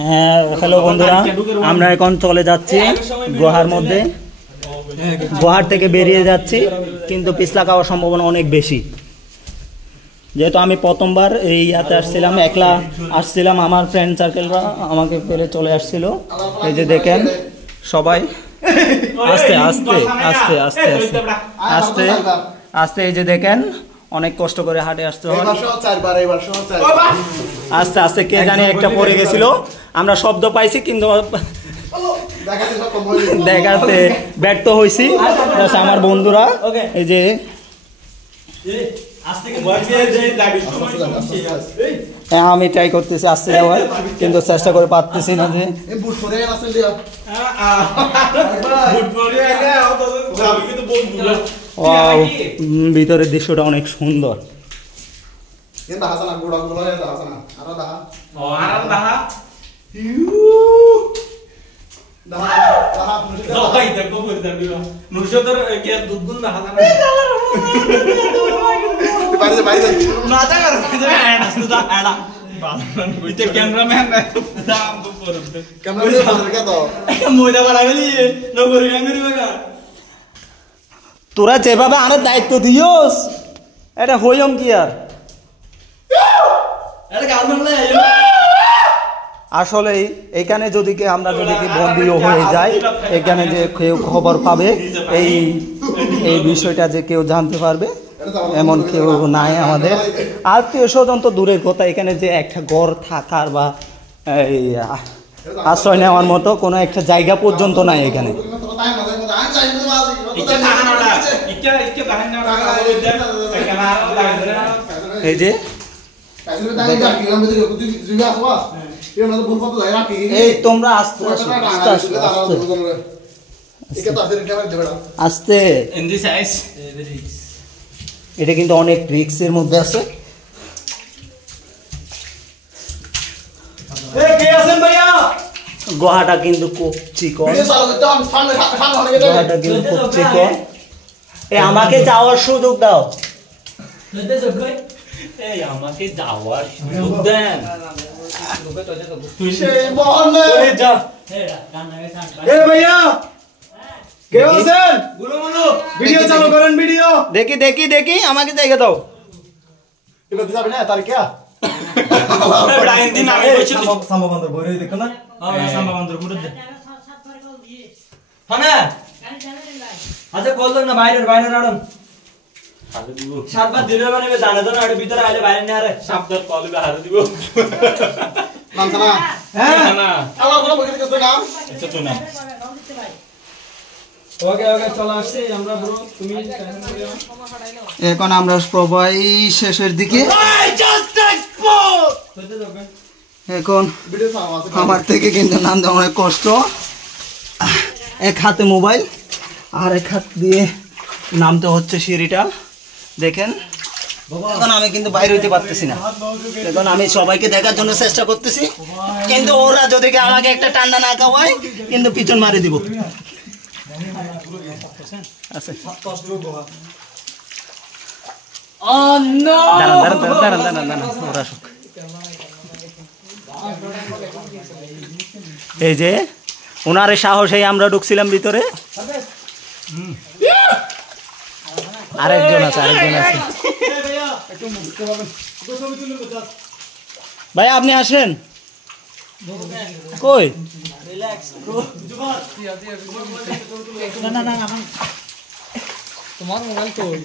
হ্যাঁ হ্যালো বন্ধুরা, আমরা এখন চলে যাচ্ছি গুহার মধ্যে। গুহার থেকে বেরিয়ে যাচ্ছি, কিন্তু পিছলা খাওয়ার সম্ভাবনা অনেক বেশি। যেহেতু আমি প্রথমবার এই ইয়াতে আসছিলাম, একলা আসছিলাম, আমার ফ্রেন্ড সার্কেলরা আমাকে ফেলে চলে আসছিল। এই যে দেখেন সবাই আস্তে আস্তে আস্তে আস্তে আস্তে আস্তে আস্তে, এই যে দেখেন অনেক কষ্ট করে হাঁটে আসতে হয়। আস্তে আস্তে কে জানি একটা পড়ে গেছিল, আমরা শব্দ পাইছি কিন্তু দেখাতে ব্যর্থ হয়েছি। আমার বন্ধুরা এই যে আমি ট্রাই করতেছি আসতে যাওয়ার, কিন্তু চেষ্টা করে পারতেছি না। যে ভিতরের দৃশ্যটা অনেক সুন্দর। তোরা যেভাবে আনার দায়িত্ব দিওস, এটা হইম কি আর আসলে এখানে যদি আমরা যদি বন্দিও হয়ে যাই, এখানে যে কেউ খবর পাবে এই এই বিষয়টা যে কেউ জানতে পারবে এমন কেউ নাই। আমাদের আত্মীয় স্বজন তো দূরের কথা, এখানে যে একটা ঘর থাকার বা এই আশ্রয় নেওয়ার মতো কোনো একটা জায়গা পর্যন্ত নাই এখানে। এই যে এই তোমরা আস্তে আস্তে, এটা কিন্তু অনেক রিস্কের মধ্যে আছে। গুহাটা কিন্তু খুব চিকন, গুহাটা কিন্তু খুব চিকন। আমাকে যাওয়ার সুযোগ দাও, আমাকে যাওয়ার সুযোগ দেন। দেখি দেখি দেখি, আমাকে জায়গা দাও। আচ্ছা কল না বাইরে বাইরে রাড়ন সাতবার দিলে মানে জানা তো না, ভিতরে আইলে বাইরে নিয়ে আরে সাতবার কলবে হারে দিব মানছনা। হ্যাঁ না আল্লাহ বড় বকে দিছস না, আচ্ছা তো না। ওকে ওকে চলে আসছি আমরা ব্রো, তুমি এখন আমরা সবাই শেষের দিকে। এখন আমার থেকে কিন্তু নামতে অনেক কষ্ট, এক হাতে মোবাইল আর এক হাত দিয়ে নামতে হচ্ছে সিঁড়িটা। দেখেন এখন আমি কিন্তু বাইরে হইতে পারতেছি না, এখন আমি সবাইকে দেখার জন্য চেষ্টা করতেছি, কিন্তু ওরা যদি আমাকে একটা টান্ডা না খাওয়ায় কিন্তু পিছন মারি দিব। এই যে ওনার সাহসে আমরা ঢুকছিলাম ভিতরে। আরেকজন আছে, আরেকজন আছে। ভাই আপনি আসেন কই? তোমার মোবাইল কই?